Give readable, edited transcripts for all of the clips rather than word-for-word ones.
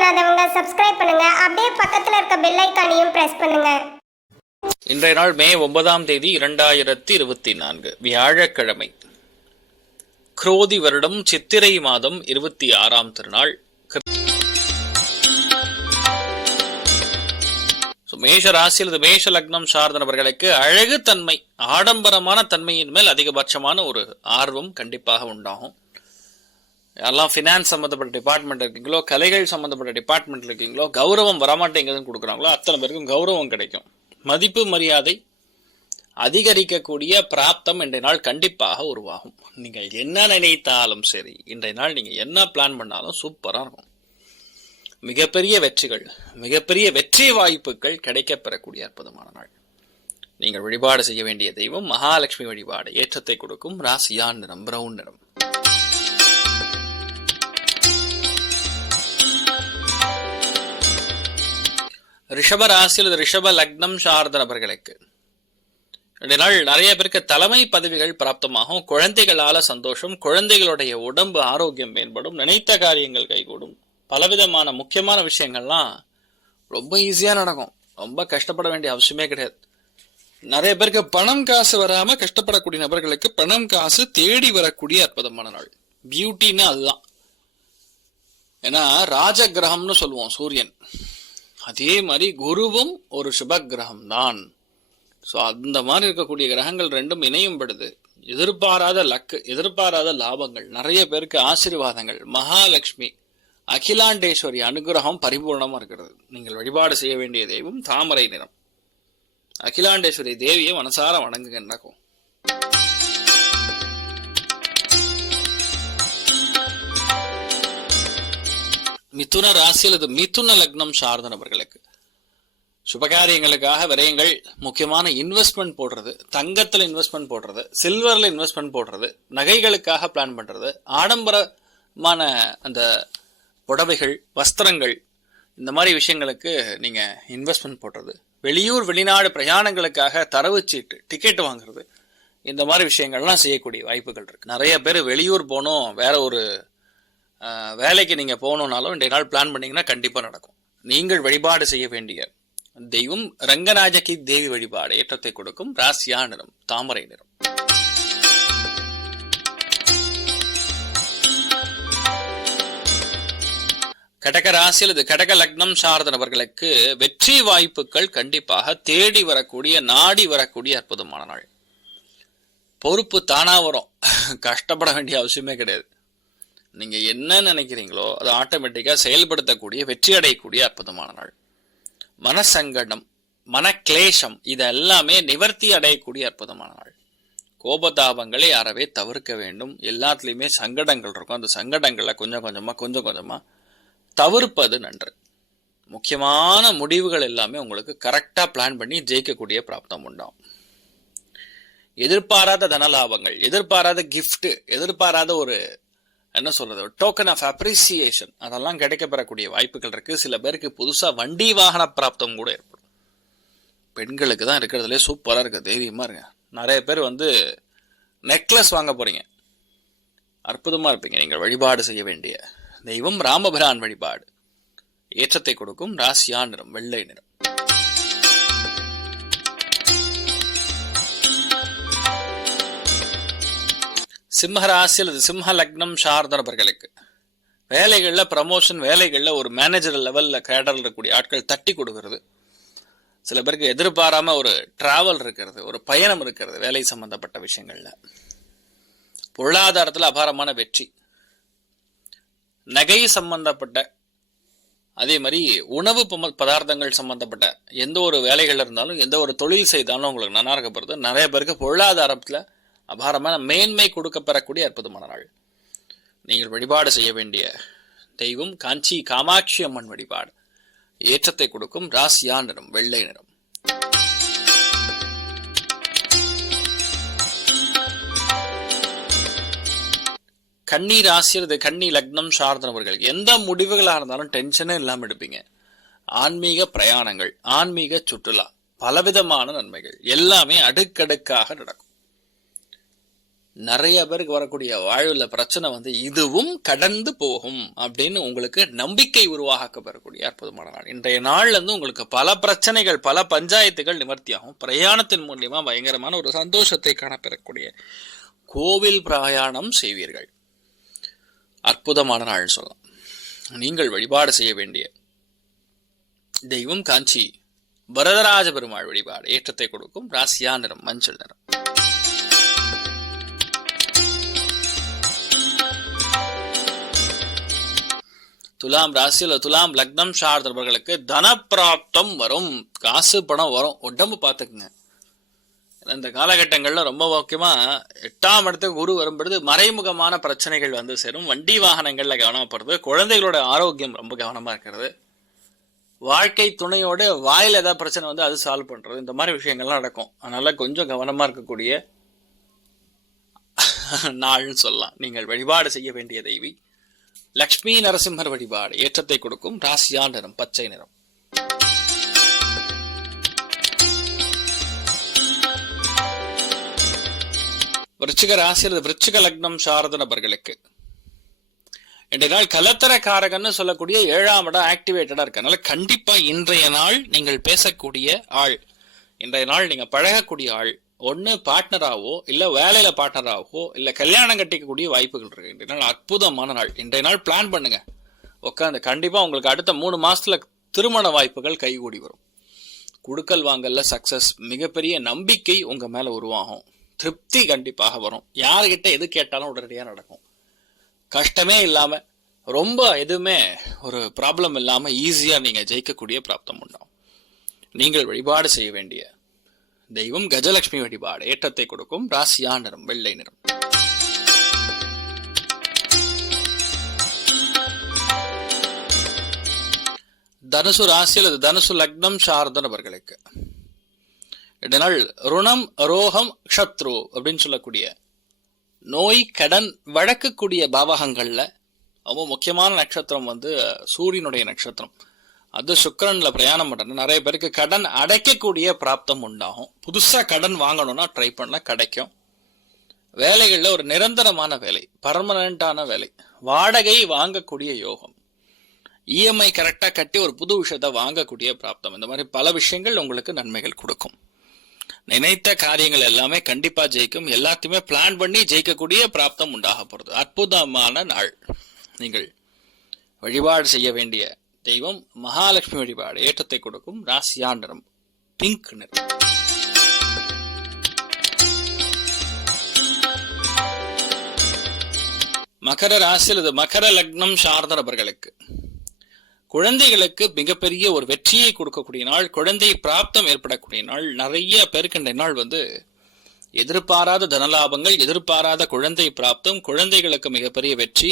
பண்ணாதவங்க சப்ஸ்கிரைப் பண்ணுங்க. அப்படியே பக்கத்துல இருக்க பெல் ஐகானையும் பிரஸ் பண்ணுங்க. இன்றைய நாள் மே 9ஆம் தேதி 2024 வியாழக்கிழமை. குரோதி வருடம் சித்திரை மாதம் 26ஆம் திருநாள். மேஷ ராசி அல்லது மேஷ லக்னம் சார்ந்த நபர்களுக்கு அழகு தன்மை, ஆடம்பரமான தன்மையின் மேல் அதிகபட்சமான ஒரு ஆர்வம் கண்டிப்பாக உண்டாகும். யாரெல்லாம் ஃபினான்ஸ் சம்மந்தப்பட்ட டிபார்ட்மெண்ட் இருக்கீங்களோ, கலைகள் சம்மந்தப்பட்ட டிபார்ட்மெண்ட் இருக்கீங்களோ, கௌரவம் வரமாட்டேங்குதுன்னு கொடுக்குறாங்களோ அத்தனை பேருக்கும் கௌரவம் கிடைக்கும். மதிப்பு மரியாதை அதிகரிக்கக்கூடிய பிராப்தம் இன்றைய நாள் கண்டிப்பாக உருவாகும். நீங்கள் என்ன நினைத்தாலும் சரி, இன்றைய நாள் நீங்க என்ன பிளான் பண்ணாலும் சூப்பரா இருக்கும். மிகப்பெரிய வெற்றிகள், மிகப்பெரிய வெற்றி வாய்ப்புகள் கிடைக்கப் பெறக்கூடிய அற்புதமான நாள். நீங்கள் வழிபாடு செய்ய வேண்டிய தெய்வம் மகாலட்சுமி வழிபாடு. ஏற்றத்தை கொடுக்கும் ராசியான் நிறம் பிரவுன் நிறம். ரிஷப ராசி அல்லது ரிஷப லக்னம் சார்ந்த நபர்களுக்கு நாள் நிறைய பேருக்கு தலைமை பதவிகள் பிராப்தமாகும். குழந்தைகளால சந்தோஷம், குழந்தைகளுடைய உடம்பு ஆரோக்கியம் மேம்படும், நினைத்த காரியங்கள் கைகூடும், பலவிதமான முக்கியமான விஷயங்கள்லாம் ரொம்ப ஈஸியா நடக்கும். ரொம்ப கஷ்டப்பட வேண்டிய அவசியமே கிடையாது. நிறைய பேருக்கு பணம் காசு வராம கஷ்டப்படக்கூடிய நபர்களுக்கு பணம் காசு தேடி வரக்கூடிய அற்புதமான நாள். பியூட்டின்னு அதுதான். ஏன்னா ராஜ கிரகம்னு சொல்லுவோம் சூரியன், அதே மாதிரி குருவும் ஒரு சுப கிரகம் தான். ஸோ அந்த மாதிரி இருக்கக்கூடிய கிரகங்கள் ரெண்டும் இணையும் படுது. எதிர்பாராத லக்கு, எதிர்பாராத லாபங்கள், நிறைய பேருக்கு ஆசீர்வாதங்கள், மகாலட்சுமி அகிலாண்டேஸ்வரி அனுகிரகம் பரிபூர்ணமா இருக்கிறது. நீங்கள் வழிபாடு செய்ய வேண்டிய தெய்வம் தாமரை நிறம். அகிலாண்டேஸ்வரி தேவியை மனசார வணங்குகின்றக்கும். மிதுன ராசி அல்லது மிதுன லக்னம் சார்ந்த நபர்களுக்கு சுபகாரியங்களுக்காக விரயங்கள், முக்கியமான இன்வெஸ்ட்மெண்ட் போடுறது, தங்கத்துல இன்வெஸ்ட்மெண்ட் போடுறது, சில்வர்ல இன்வெஸ்ட்மெண்ட் போடுறது, நகைகளுக்காக பிளான் பண்றது, ஆடம்பரமான அந்த புடவைகள், வஸ்திரங்கள், இந்த மாதிரி விஷயங்களுக்கு நீங்க இன்வெஸ்ட்மெண்ட் போடுறது, வெளியூர் வெளிநாடு பிரயாணங்களுக்காக தரவு சீட்டு டிக்கெட் வாங்குறது, இந்த மாதிரி விஷயங்கள்லாம் செய்யக்கூடிய வாய்ப்புகள் இருக்கு. நிறைய பேர் வெளியூர் போகணும், வேற ஒரு வேலைக்கு நீங்க போகணும்னாலும் இன்றைய நாள் பிளான் பண்ணீங்கன்னா கண்டிப்பா நடக்கும். நீங்கள் வழிபாடு செய்ய வேண்டிய தெய்வம் ரங்கநாயகி தேவி வழிபாடு. ஏற்றத்தை கொடுக்கும் ராசியா நிறம் தாமரை நிறம். கடக ராசி அல்லது கடக லக்னம் சார்ந்த நபர்களுக்கு வெற்றி வாய்ப்புகள் கண்டிப்பாக தேடி வரக்கூடிய, நாடி வரக்கூடிய அற்புதமான நாள். பொறுப்பு தானா வரும், கஷ்டப்பட வேண்டிய அவசியமே கிடையாது. நீங்க என்ன நினைக்கிறீங்களோ அதை ஆட்டோமேட்டிக்கா செயல்படுத்தக்கூடிய, வெற்றி அடையக்கூடிய அற்புதமான நாள். மனசங்கடம், மனக்லேஷம் இதெல்லாமே நிவர்த்தி அடையக்கூடிய அற்புதமான நாள். கோபதாபங்களை அறவே தவிர்க்க வேண்டும். எல்லாத்துலயுமே சங்கடங்கள் இருக்கும், அந்த சங்கடங்களை கொஞ்சம் கொஞ்சமா தவிர்ப்பது நன்று. முக்கியமான முடிவுகள் எல்லாமே உங்களுக்கு கரெக்டா பிளான் பண்ணி ஜெயிக்கக்கூடிய பிராப்தம் உண்டாகும். எதிர்பாராத தனலாபங்கள், எதிர்பாராத கிஃப்ட், எதிர்பாராத ஒரு என்ன சொல்றது, டோக்கன் ஆஃப் அப்ரிசியேஷன், அதெல்லாம் கிடைக்கப்பெறக்கூடிய வாய்ப்புகள் இருக்கு. சில பேருக்கு புதுசா வண்டி வாகன பிராப்தம் கூட ஏற்படும். பெண்களுக்கு தான் இருக்கிறதுலே சூப்பரா இருக்கு, தைரியமா இருங்க. நிறைய பேர் நெக்லஸ் வாங்க போறீங்க, அற்புதமா இருப்பீங்க. நீங்கள் வழிபாடு செய்ய வேண்டிய தெய்வம் ராமபிரான் வழிபாடு. ஏற்றத்தை கொடுக்கும் ராசியா நிறம் வெள்ளை நிறம். சிம்ம ராசி அல்லது சிம்ம லக்னம் சார்ந்த நபர்களுக்கு வேலைகள்ல ப்ரமோஷன், வேலைகள்ல ஒரு மேனேஜர் லெவல்ல கேடர்ல இருக்கக்கூடிய ஆட்கள் தட்டி கொடுக்கிறது. சில பேருக்கு எதிர்பாராம ஒரு டிராவல் இருக்கிறது, ஒரு பயணம் இருக்கிறது வேலை சம்பந்தப்பட்ட விஷயங்கள்ல. பொருளாதாரத்துல அபாரமான வெற்றி. நகை சம்பந்தப்பட்ட, அதே மாதிரி உணவு பதார்த்தங்கள் சம்பந்தப்பட்ட எந்த ஒரு வேலைகள் இருந்தாலும், எந்த ஒரு தொழில் செய்தாலும் உங்களுக்கு நல்லா இருக்கப்படுது. நிறைய பேருக்கு பொருளாதாரத்துல அபாரமான மேன்மை கொடுக்க பெறக்கூடிய அற்புதமான நாள். நீங்கள் வழிபாடு செய்ய வேண்டிய தெய்வம் காஞ்சி காமாட்சி அம்மன் வழிபாடு. ஏற்றத்தை கொடுக்கும் ராசியா நிறம் வெள்ளை நிறம். கன்னி ராசி அல்லது கன்னி லக்னம் சார்ந்தவர்கள் எந்த முடிவுகளாக இருந்தாலும் டென்ஷனே இல்லாம எடுப்பீங்க. ஆன்மீக பிரயாணங்கள், ஆன்மீக சுற்றுலா, பலவிதமான நன்மைகள் எல்லாமே அடுக்கடுக்காக நடக்கும். நிறைய பேருக்கு வரக்கூடிய வாழ்வுல பிரச்சனை வந்து இதுவும் கடந்து போகும் அப்படின்னு உங்களுக்கு நம்பிக்கை உருவாக்க பெறக்கூடிய அற்புதமான நாள். இன்றைய நாள்ல இருந்து உங்களுக்கு பல பிரச்சனைகள், பல பஞ்சாயத்துகள் நிவர்த்தியாகும். பிரயாணத்தின் மூலியமா பயங்கரமான ஒரு சந்தோஷத்தை காணப்பெறக்கூடிய கோவில் பிரயாணம் செய்வீர்கள். அற்புதமான நாள் சொல்லலாம். நீங்கள் வழிபாடு செய்ய வேண்டிய தெய்வம் காஞ்சி வரதராஜ பெருமாள் வழிபாடு. ஏற்றத்தை கொடுக்கும். ராசியா நிறம் மஞ்சள் நிறம். துலாம் ராசியில துலாம் லக்னம் சார்ந்தவர்களுக்கு தனப்பிராப்தம் வரும். காசு பணம் வரும். உடம்பு பார்த்துக்குங்க. இந்த காலகட்டங்கள்ல ரொம்ப முக்கியமா 8ஆம் இடத்துக்கு குரு வரும்பொழுது மறைமுகமான பிரச்சனைகள் வந்து சேரும். வண்டி வாகனங்கள்ல கவனப்படுறது, குழந்தைகளோட ஆரோக்கியம் ரொம்ப கவனமா இருக்கிறது, வாழ்க்கை துணையோட வாயில ஏதாவது பிரச்சனை வந்து அது சால்வ் பண்றது, இந்த மாதிரி விஷயங்கள்லாம் நடக்கும். அதனால கொஞ்சம் கவனமா இருக்கக்கூடிய நாள்னு சொல்லலாம். நீங்கள் வழிபாடு செய்ய வேண்டிய தெய்வி லக்ஷ்மி நரசிம்மர் வழிபாடு. ஏற்றத்தை கொடுக்கும். ராசியா நிறம் பச்சை நிறம். விருச்சிக ராசியில் விருச்சிக லக்னம் சார்ந்த நபர்களுக்கு இன்றைய நாள் கலத்தரக்காரகன்னு சொல்லக்கூடிய 7ஆம் இடம் ஆக்டிவேட்டடா இருக்கு. அதனால கண்டிப்பா இன்றைய நாள் நீங்கள் பேசக்கூடிய ஆள், இன்றைய நாள் நீங்க பழகக்கூடிய ஆள் ஒன்னு பார்ட்னராகவோ இல்ல வேலையில பார்ட்னராகவோ இல்ல கல்யாணம் கட்டிக்கக்கூடிய வாய்ப்புகள் இருக்கு. இன்றைய நாள் அற்புதமான நாள். இன்றைய நாள் பிளான் பண்ணுங்க உட்காந்து. கண்டிப்பா உங்களுக்கு அடுத்த 3 மாசத்துல திருமண வாய்ப்புகள் கைகூடி வரும். குடுக்கல் வாங்கல்ல சக்சஸ், மிகப்பெரிய நம்பிக்கை உங்க மேல உருவாகும். திருப்தி கண்டிப்பாக வரும். யாருகிட்ட எது கேட்டாலும் உடனடியாக நடக்கும். கஷ்டமே இல்லாம ரொம்ப எதுவுமே ஒரு ப்ராப்ளம் இல்லாம ஈஸியா நீங்க ஜெயிக்கக்கூடிய பிராப்தம் உண்டாகும். நீங்கள் வழிபாடு செய்ய வேண்டிய தெய்வம் கஜலட்சுமி வழிபாடு. ஏற்றத்தை கொடுக்கும். ராசியா நிறம் வெள்ளை நிறம். தனுசு ராசியில் தனுசு லக்னம் சார்ந்த நபர்களுக்கு இதனால் ருணம் ரோகம் க்ஷத்ரு அப்படின்னு சொல்லக்கூடிய நோய் கடன் வழக்கக்கூடிய பாவகங்கள்ல ரொம்ப முக்கியமான நட்சத்திரம் வந்து சூரியனுடைய நட்சத்திரம். அது சுக்கிரன்ல பிரயாணம் பண்றது நிறைய பேருக்கு கடன் அடைக்கக்கூடிய பிராப்தம் உண்டாகும். புதுசா கடன் வாங்கணும்னா ட்ரை பண்ண கிடைக்கும். வேலைகள்ல ஒரு நிரந்தரமான வேலை, பர்மனண்டான வேலை, வாடகை வாங்கக்கூடிய யோகம், இஎம்ஐ கரெக்டா கட்டி ஒரு புது விஷயத்த வாங்கக்கூடிய பிராப்தம், இந்த மாதிரி பல விஷயங்கள் உங்களுக்கு நன்மைகள் கொடுக்கும். நினைத்த காரியங்கள் எல்லாமே கண்டிப்பா ஜெயிக்கும். எல்லாத்தையுமே பிளான் பண்ணி ஜெயிக்கக்கூடிய பிராப்தம் உண்டாக போறது. அற்புதமான நாள். நீங்கள் வழிபாடு செய்ய வேண்டிய தெய்வம் மகாலட்சுமி வழிபாடு. ஏற்றத்தை கொடுக்கும். ராசியா நிறம் பிங்க் நிறம். மகர ராசியில் இது மகர லக்னம் சார்ந்த நபர்களுக்கு குழந்தைகளுக்கு மிகப்பெரிய ஒரு வெற்றியை கொடுக்கக்கூடிய நாள். குழந்தை பிராப்தம் ஏற்படக்கூடிய நாள். நிறைய பேருக்கு இந்த நாள் வந்து எதிர்பாராத தனலாபங்கள், எதிர்பாராத குழந்தை பிராப்தம், குழந்தைகளுக்கு மிகப்பெரிய வெற்றி,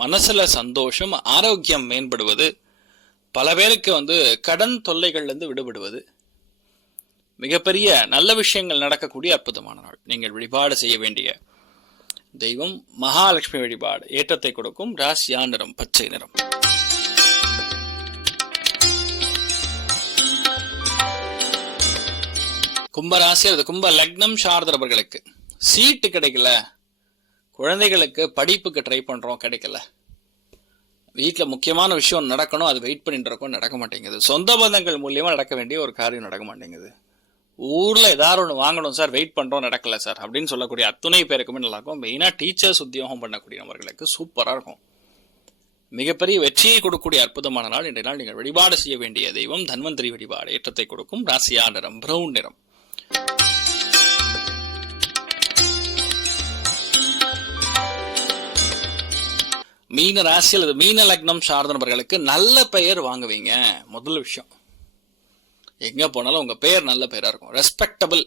மனசுல சந்தோஷம், ஆரோக்கியம் மேம்படுவது, பல பேருக்கு வந்து கடன் தொல்லைகள்ல இருந்து விடுபடுவது, மிகப்பெரிய நல்ல விஷயங்கள் நடக்கக்கூடிய அற்புதமான நாள். நீங்கள் வழிபாடு செய்ய வேண்டிய தெய்வம் மகாலட்சுமி வழிபாடு. ஏற்றத்தை கொடுக்கும். ராசியா நிறம் பச்சை நிறம். கும்பராசி அல்லது கும்ப லக்னம் சார்ந்தவர்களுக்கு சீட்டு கிடைக்கல, குழந்தைகளுக்கு படிப்புக்கு ட்ரை பண்றோம் கிடைக்கல, வீட்டுல முக்கியமான விஷயம் நடக்கணும் அது வெயிட் பண்ணிட்டு இருக்கோம் நடக்க மாட்டேங்குது, சொந்த பந்தங்கள் மூலியமா நடக்க வேண்டிய ஒரு காரியம் நடக்க மாட்டேங்குது, ஊர்ல ஏதாவது ஒன்று வாங்கணும் சார் வெயிட் பண்றோம் நடக்கல சார் அப்படின்னு சொல்லக்கூடிய அத்துணை பேருக்குமே நல்லா இருக்கும். மெயினா டீச்சர்ஸ் உத்தியோகம் பண்ணக்கூடிய நபர்களுக்கு சூப்பரா இருக்கும். மிகப்பெரிய வெற்றியை கொடுக்கக்கூடிய அற்புதமான நாள். இன்றைய நாள் நீங்கள் வழிபாடு செய்ய வேண்டிய தெய்வம் தன்வந்திரி வழிபாடு. ஏற்றத்தை கொடுக்கும். ராசியா நிறம் பிரவுன் நிறம். மீன ராசி அல்லது மீன லக்னம் சார்ந்த நபர்களுக்கு நல்ல பெயர் வாங்குவீங்க. முதல் விஷயம், எங்க போனாலும் உங்க பெயர் நல்ல பெயரா இருக்கும். Respectable,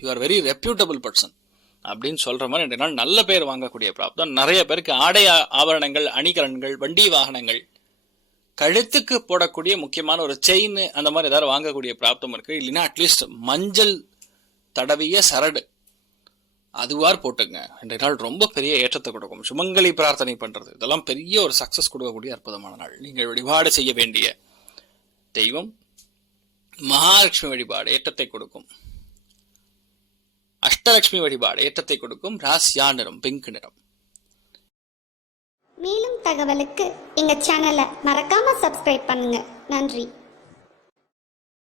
you are very reputable person அப்படின்னு சொல்ற மாதிரி இன்றைய நாள் நல்ல பெயர் வாங்கக்கூடிய பிராப்தம். நிறைய பேருக்கு ஆடை ஆபரணங்கள், அணிகலன்கள், வண்டி வாகனங்கள், கழுத்துக்கு போடக்கூடிய முக்கியமான ஒரு செயின் அந்த மாதிரி ஏதாவது வாங்கக்கூடிய பிராப்தம் இருக்கு. இல்லைன்னா அட்லீஸ்ட் மஞ்சள் தடவிய சரடு அதுவார் போட்டுங்க. இன்றைய நாள் ரொம்ப பெரிய ஏற்றத்தை கொடுக்கும். சுமங்கலி பிரார்த்தனை பண்றது இதெல்லாம் பெரிய ஒரு சக்சஸ் கொடுக்கக்கூடிய அற்புதமான நாள். நீங்கள் வழிபாடு செய்ய வேண்டிய தெய்வம் மகாலட்சுமி வழிபாடு. ஏற்றத்தை கொடுக்கும். அஷ்டலட்சுமி வழிபாடு ஏற்றத்தை கொடுக்கும். ராசியா நிறம் பிங்க் நிறம். மேலும் தகவலுக்கு எங்க சேனலை மறக்காம சப்ஸ்கிரைப் பண்ணுங்க. நன்றி.